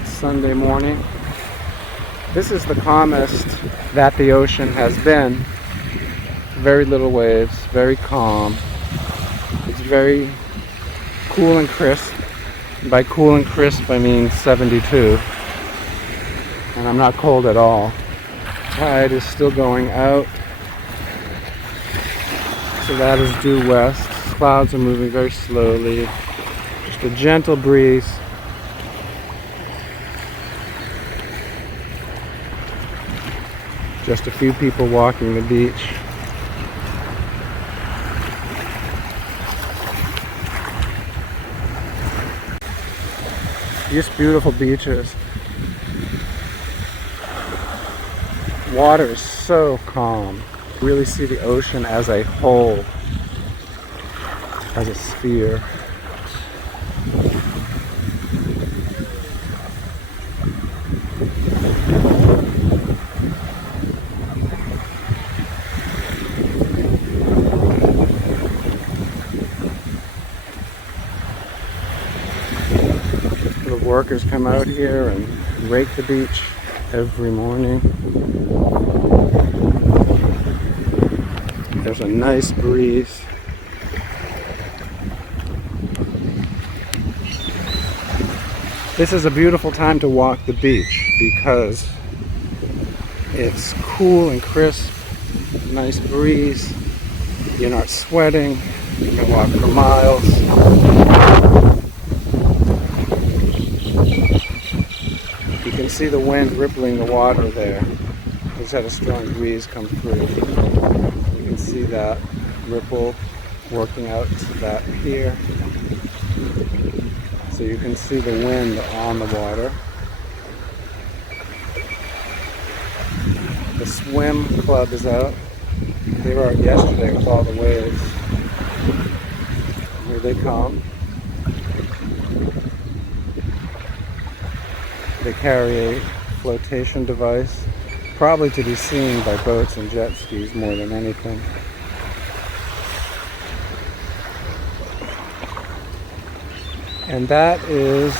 It's Sunday morning. This is the calmest that the ocean has been. Very little waves, very calm. It's very cool and crisp. By cool and crisp, I mean 72. And I'm not cold at all. Tide is still going out. So that is due west. Clouds are moving very slowly. Just a gentle breeze. Just a few people walking the beach. Just beautiful beaches. Water is so calm. You really see the ocean as a whole, as a sphere. The workers come out here and rake the beach every morning. There's a nice breeze. This is a beautiful time to walk the beach because it's cool and crisp, nice breeze. You're not sweating. You can walk for miles. You can see the wind rippling the water there. Just had a strong breeze come through. You can see that ripple working out to that pier. So you can see the wind on the water. The swim club is out. They were out yesterday with all the waves. Here they come. They carry a flotation device, probably to be seen by boats and jet skis more than anything. And that is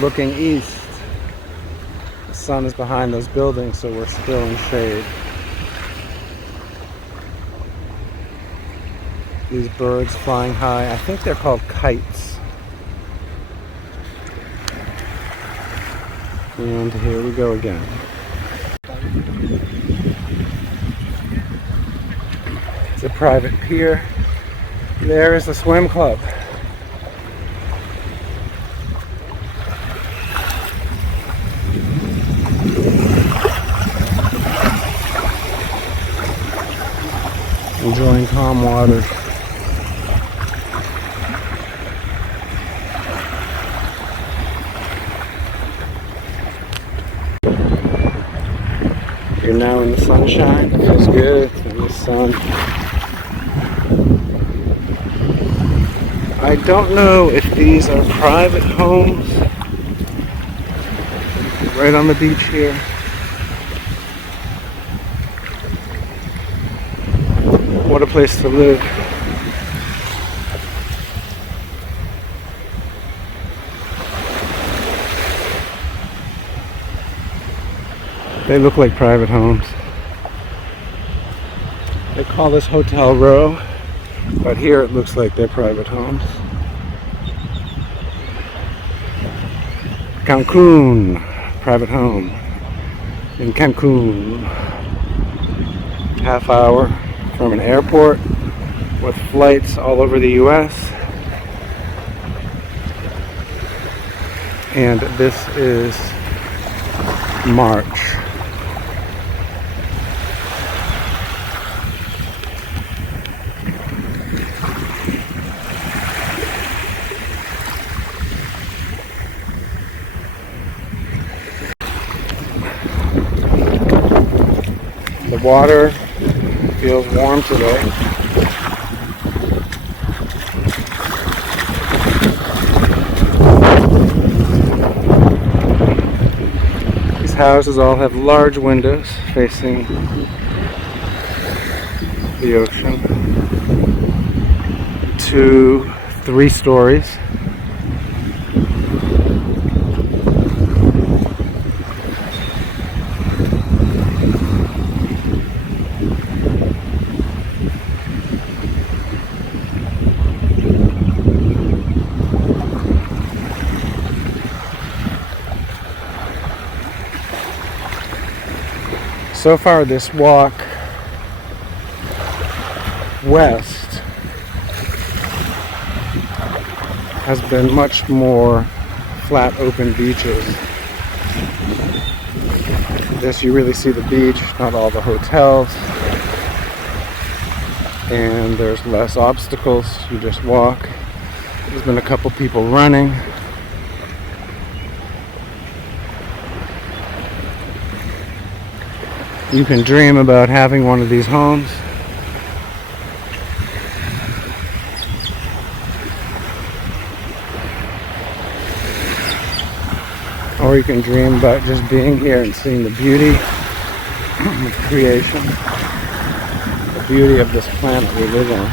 looking east. The sun is behind those buildings, so we're still in shade. These birds flying high, I think they're called kites. And here we go again. It's a private pier. There is the swim club. Enjoying calm waters. You're now in the sunshine. It feels good in the sun. I don't know if these are private homes right on the beach here. What a place to live. They look like private homes. They call this Hotel Row, but here it looks like they're private homes. Cancun, private home in Cancun. Half hour from an airport with flights all over the US. And this is March. The water feels warm today. These houses all have large windows facing the ocean. 2, 3 stories. So far this walk west has been much more flat open beaches. This you really see the beach, not all the hotels, and there's less obstacles. You just walk. There's been a couple people running. You can dream about having one of these homes. Or you can dream about just being here and seeing the beauty of creation, the beauty of this planet we live on.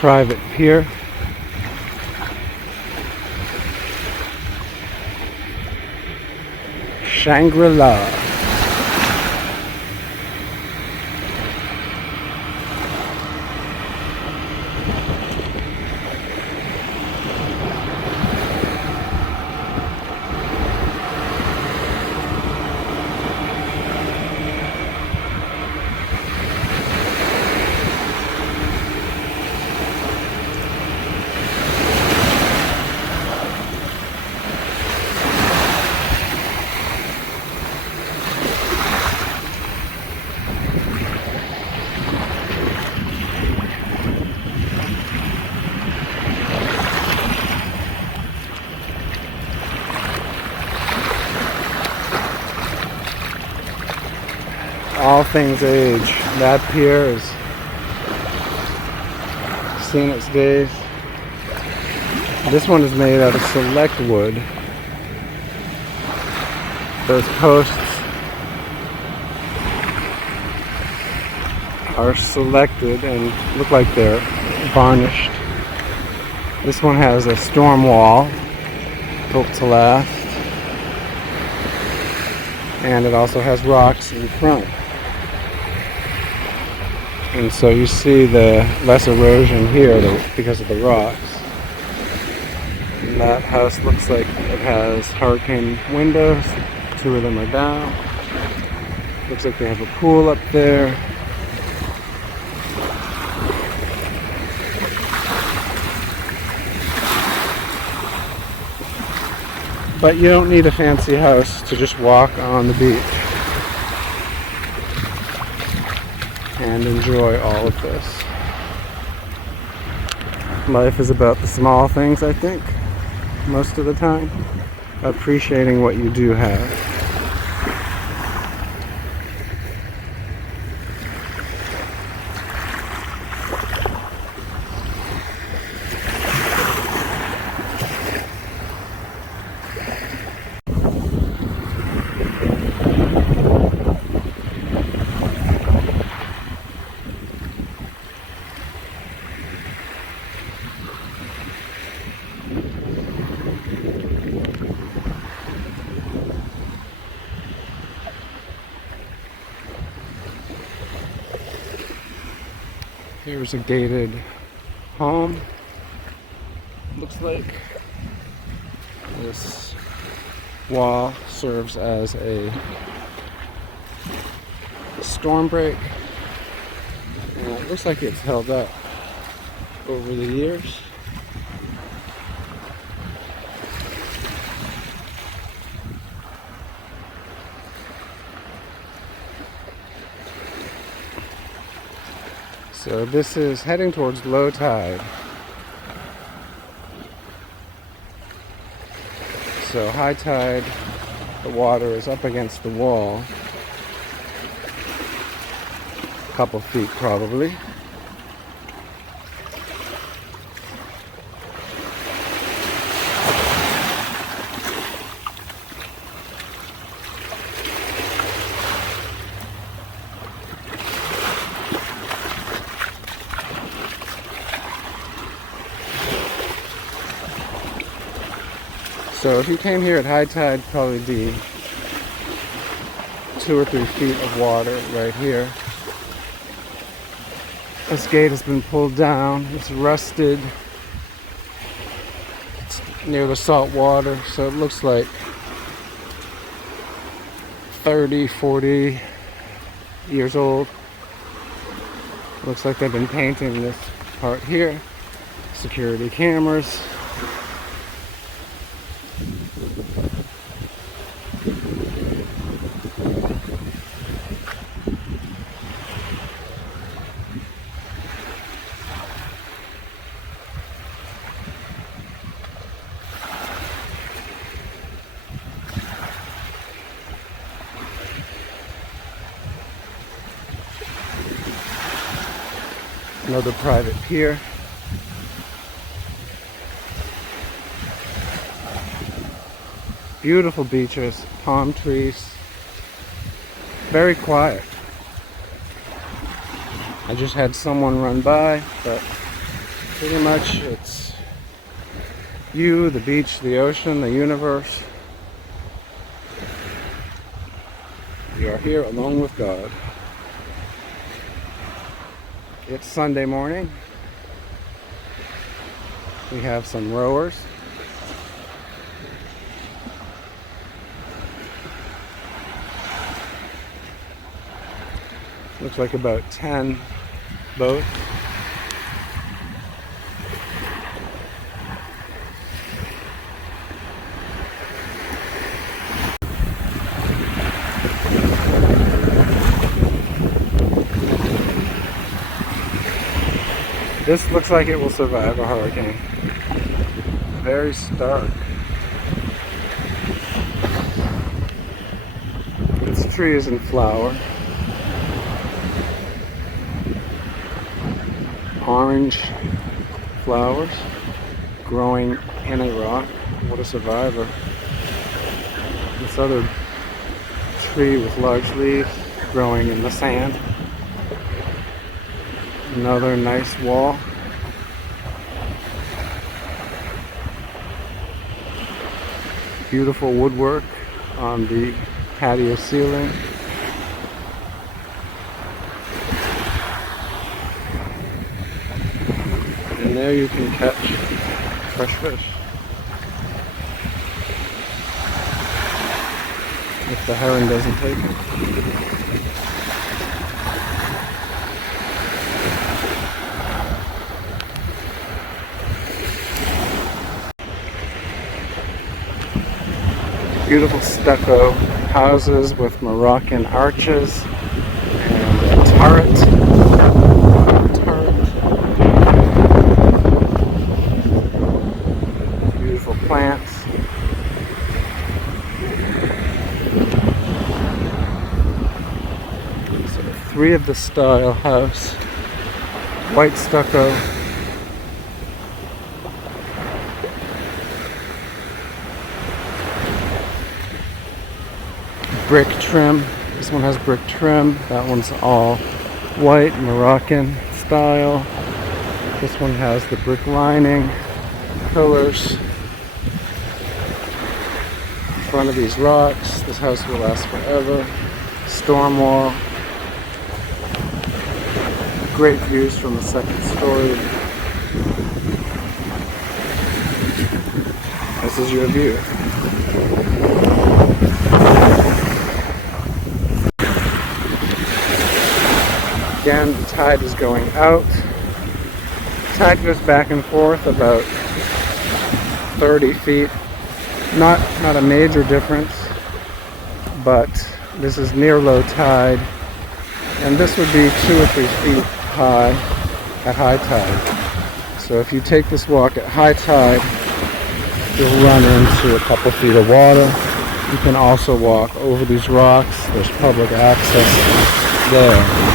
Private pier. Shangri-La. All things age. That pier has seen its days. This one is made out of select wood. Those posts are selected and look like they're varnished. This one has a storm wall built to last, and it also has rocks in front. And so you see the less erosion here because of the rocks. And that house looks like it has hurricane windows. 2 of them are down. Looks like they have a pool up there. But you don't need a fancy house to just walk on the beach and enjoy all of this. Life is about the small things, I think, most of the time. Appreciating what you do have. Here's a gated home. Looks like this wall serves as a storm break, and it looks like it's held up over the years. So this is heading towards low tide. So high tide, the water is up against the wall, a couple feet probably. So if you came here at high tide, probably be 2 or 3 feet of water right here. This gate has been pulled down. It's rusted. It's near the salt water, so it looks like 30, 40 years old. Looks like they've been painting this part here. Security cameras. Another private pier. Beautiful beaches, palm trees. Very quiet. I just had someone run by, but pretty much it's you, the beach, the ocean, the universe. You are here alone with God. It's Sunday morning. We have some rowers. Looks like about 10 boats. This looks like it will survive a hurricane. Very stark. This tree is in flower. Orange flowers growing in a rock. What a survivor. This other tree with large leaves growing in the sand. Another nice wall. Beautiful woodwork on the patio ceiling. And there you can catch fresh fish. If the heron doesn't take it. Beautiful stucco houses with Moroccan arches and a turret. Beautiful plants. So 3 of the style house. White stucco. Brick trim. This one has brick trim. That one's all white Moroccan style. This one has the brick lining, pillars. In front of these rocks. This house will last forever. Storm wall. Great views from the second story. This is your view. Again, the tide is going out. The tide goes back and forth about 30 feet. Not a major difference, but this is near low tide, and this would be 2 or 3 feet high at high tide. So if you take this walk at high tide, you'll run into a couple feet of water. You can also walk over these rocks. There's public access there.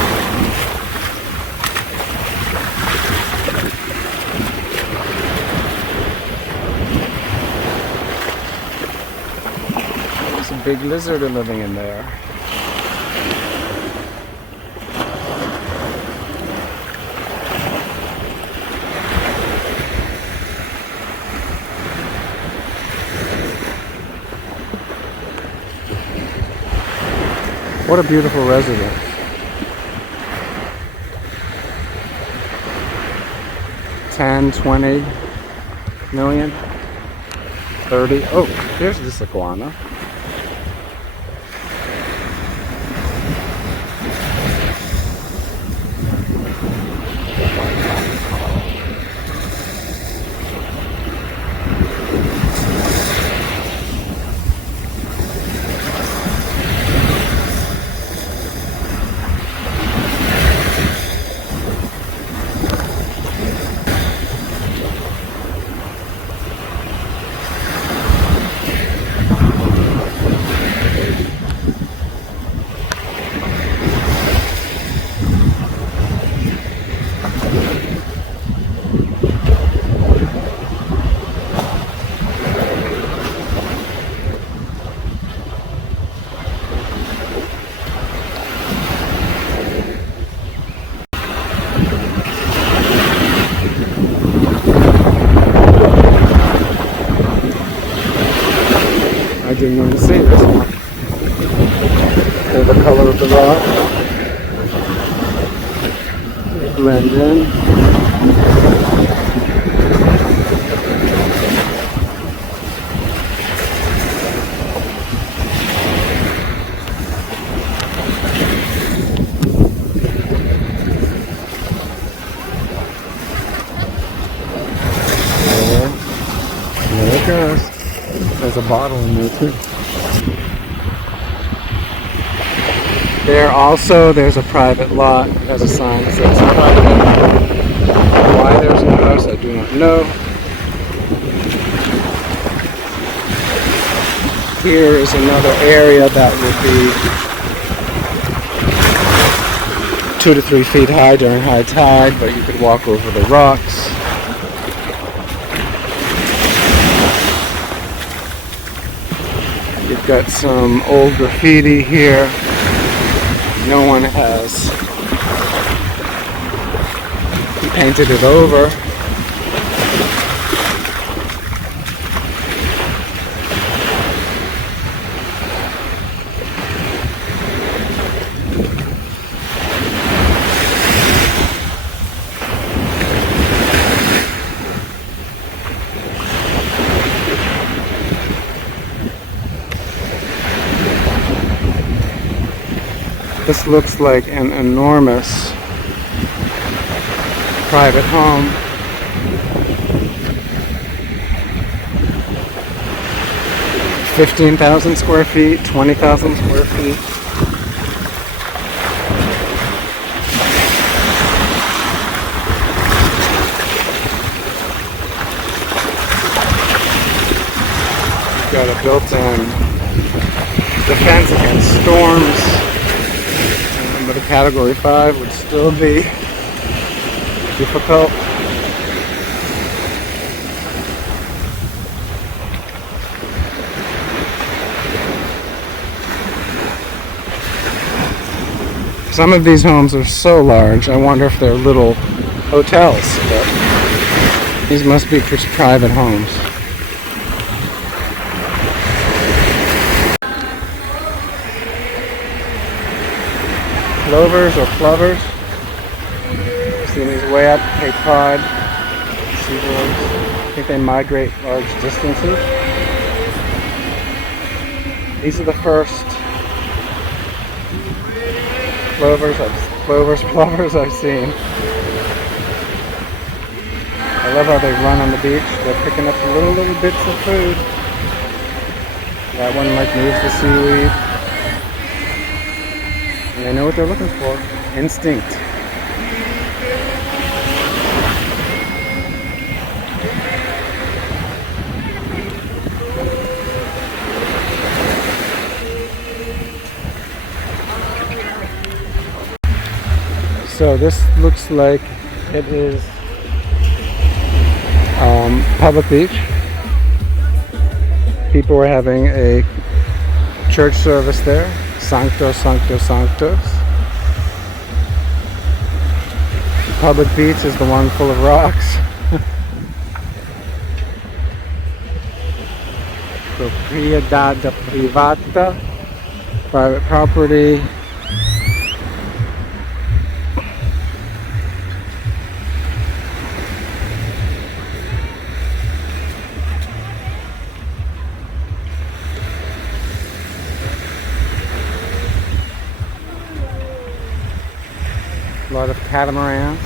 Big lizard are living in there. What a beautiful residence. 10, 20 million, 30. Oh, there's this iguana. I didn't even see this one. They're the color of the rock. They blend in. There it goes. There's a bottle in there too. There's a private lot. It has a sign that says private. Why there's no house, I do not know. Here is another area that would be 2 to 3 feet high during high tide, but you could walk over the rocks. You've got some old graffiti here. No one has painted it over. This looks like an enormous private home. $15,000 square feet, 20,000 square feet. You've got a built-in defense against storms. But a category 5 would still be difficult. Some of these homes are so large, I wonder if they're little hotels, but these must be just private homes. Plovers or plovers. See these way up Cape Cod. Seabirds. I think they migrate large distances. These are the first plovers I've seen. I love how they run on the beach. They're picking up little bits of food. That one like moves the seaweed. And they know what they're looking for. Instinct. So this looks like it is public beach. People were having a church service there. Sanctos, Sanctos, Sanctos. The public beach is the one full of rocks. Propriedad privata, private property. catamarans.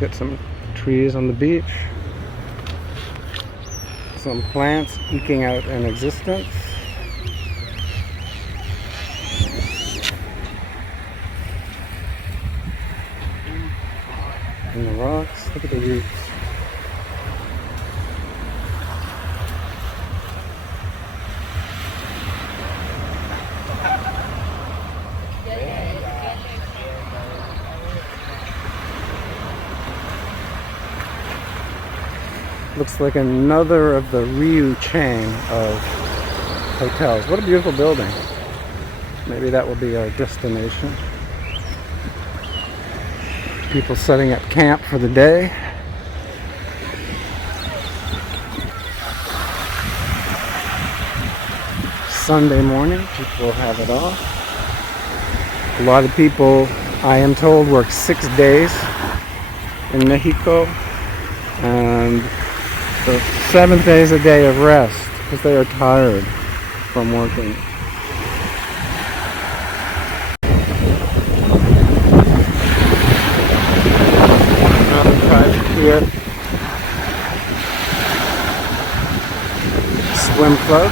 Got some trees on the beach. Some plants eking out an existence. And the rocks, look at the roots. Looks like another of the Ryu chain of hotels. What a beautiful building. Maybe that will be our destination. People setting up camp for the day. Sunday morning, people will have it off. A lot of people, I am told, work 6 days in Mexico, and the 7th day is a day of rest because they are tired from working. Another private here. Swim club.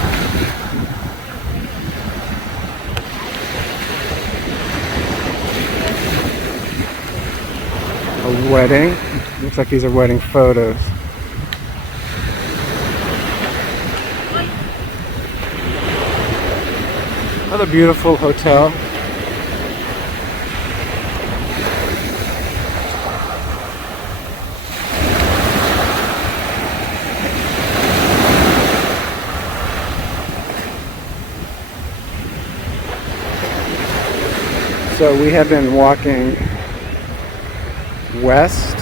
A wedding. Looks like these are wedding photos. Another beautiful hotel. So we have been walking west.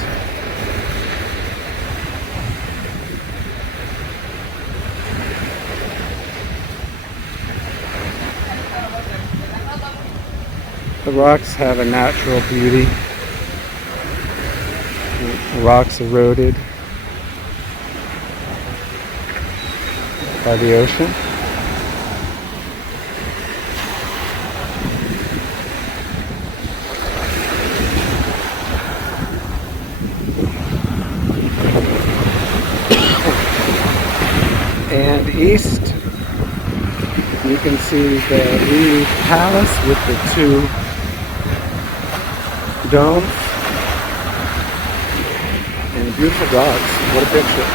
The rocks have a natural beauty. The rocks eroded by the ocean. And east, you can see the Ryu Palace with the 2 domes and beautiful dogs. What a picture.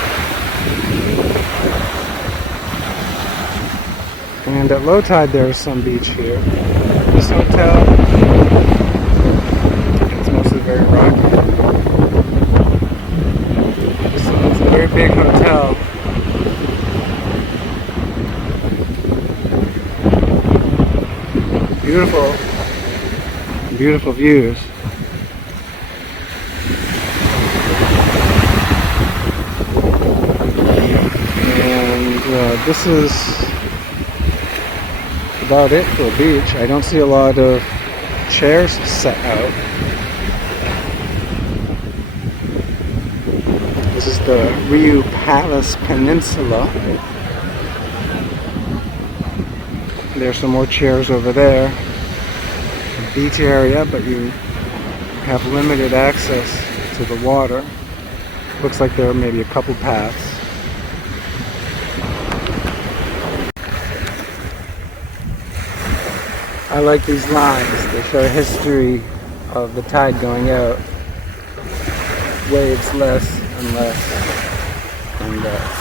And at low tide there is some beach here. This hotel, it's mostly very rocky. This is a very big hotel. Beautiful, beautiful views. And this is about it for a beach. I don't see a lot of chairs set out. This is the Ryu Palace Peninsula. There's some more chairs over there. Beach area, but you have limited access to the water. Looks like there are maybe a couple paths. I like these lines. They show a history of the tide going out. Waves less and less and less.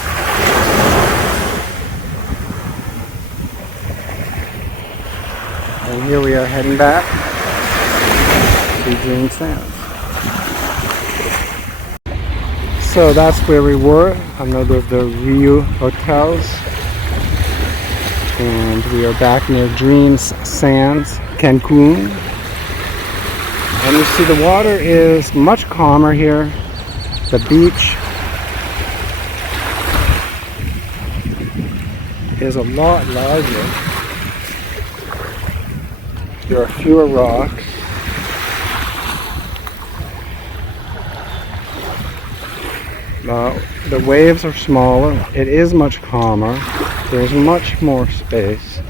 And here we are heading back to Green Sands. So that's where we were, another of the Ryu hotels. And we are back near Green Sands, Cancun. And you see the water is much calmer here. The beach is a lot larger. There are fewer rocks. The waves are smaller. It is much calmer. There's much more space.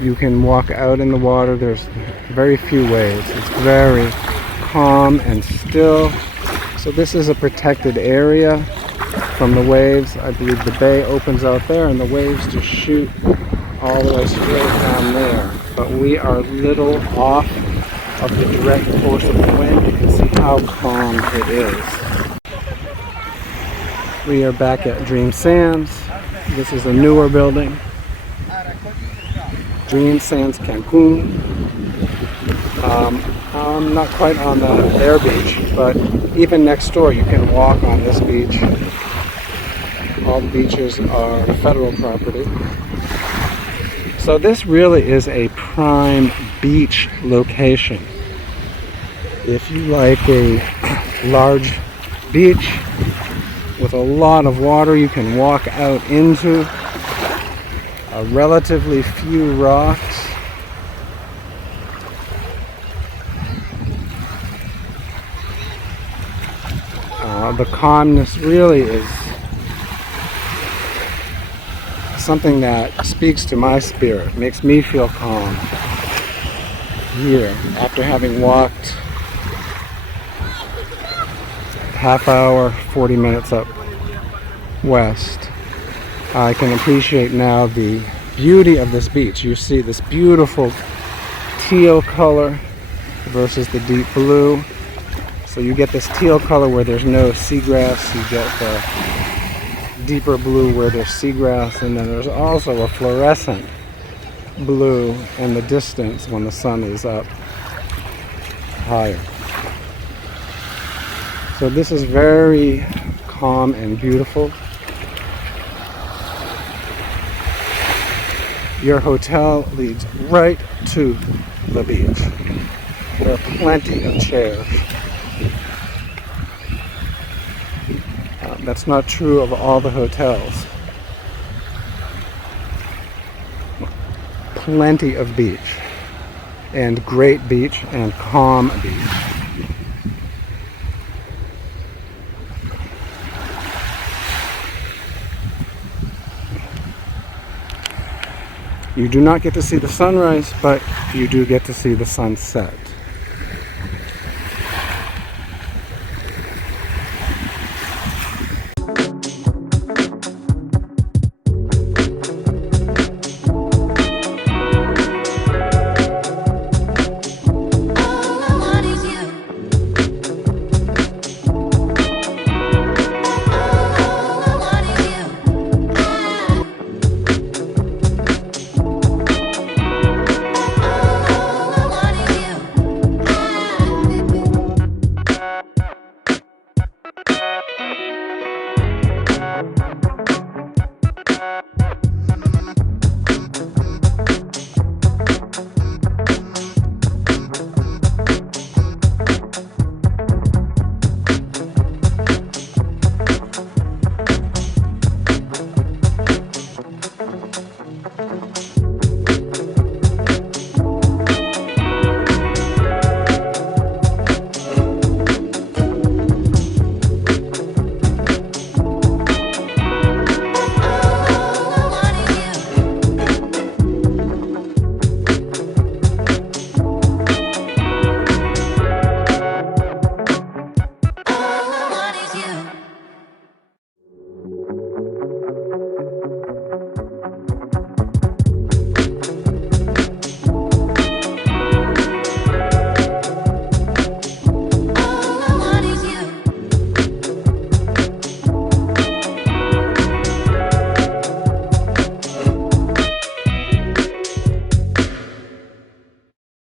You can walk out in the water. There's very few waves. It's very calm and still. So this is a protected area from the waves. I believe the bay opens out there and the waves just shoot all the way straight down there. But we are a little off of the direct force of the wind. You can see how calm it is. We are back at Dream Sands. This is a newer building. Dream Sands, Cancun. I'm not quite on their beach, but even next door you can walk on this beach. All the beaches are federal property. So this really is a prime beach location. If you like a large beach with a lot of water you can walk out into, relatively few rocks. The calmness really is something that speaks to my spirit, makes me feel calm here after having walked half hour, 40 minutes up west. I can appreciate now the beauty of this beach. You see this beautiful teal color versus the deep blue. So you get this teal color where there's no seagrass. You get the deeper blue where there's seagrass. And then there's also a fluorescent blue in the distance when the sun is up higher. So this is very calm and beautiful. Your hotel leads right to the beach. There are plenty of chairs. That's not true of all the hotels. Plenty of beach, and great beach, and calm beach. You do not get to see the sunrise, but you do get to see the sunset.